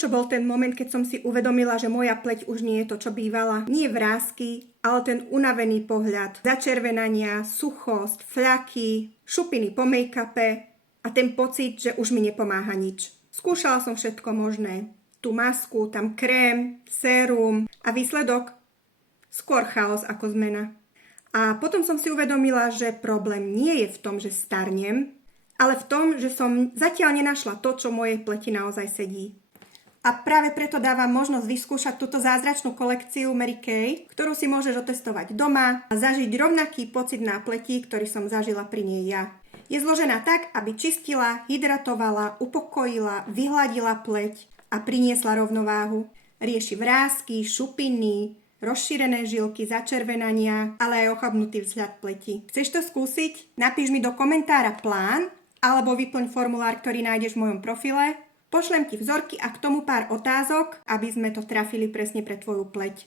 Vieš, čo bol ten moment, keď som si uvedomila, že moja pleť už nie je to, čo bývala? Nie vrásky, ale ten unavený pohľad, začervenania, suchosť, fľaky, šupiny po make-upe a ten pocit, že už mi nepomáha nič. Skúšala som všetko možné. Tú masku, tam krém, sérum a výsledok? Skôr chaos ako zmena. A potom som si uvedomila, že problém nie je v tom, že starnem, ale v tom, že som zatiaľ nenašla to, čo mojej pleti naozaj sedí. A práve preto dávam možnosť vyskúšať túto zázračnú kolekciu Mary Kay, ktorú si môžeš otestovať doma a zažiť rovnaký pocit na pleti, ktorý som zažila pri nej ja. Je zložená tak, aby čistila, hydratovala, upokojila, vyhladila pleť a priniesla rovnováhu. Rieši vrásky, šupiny, rozšírené žilky, začervenania, ale aj ochabnutý vzhľad pleti. Chceš to skúsiť? Napíš mi do komentára plán alebo vyplň formulár, ktorý nájdeš v mojom profile. Pošlem ti vzorky a k tomu pár otázok, aby sme to trafili presne pre tvoju pleť.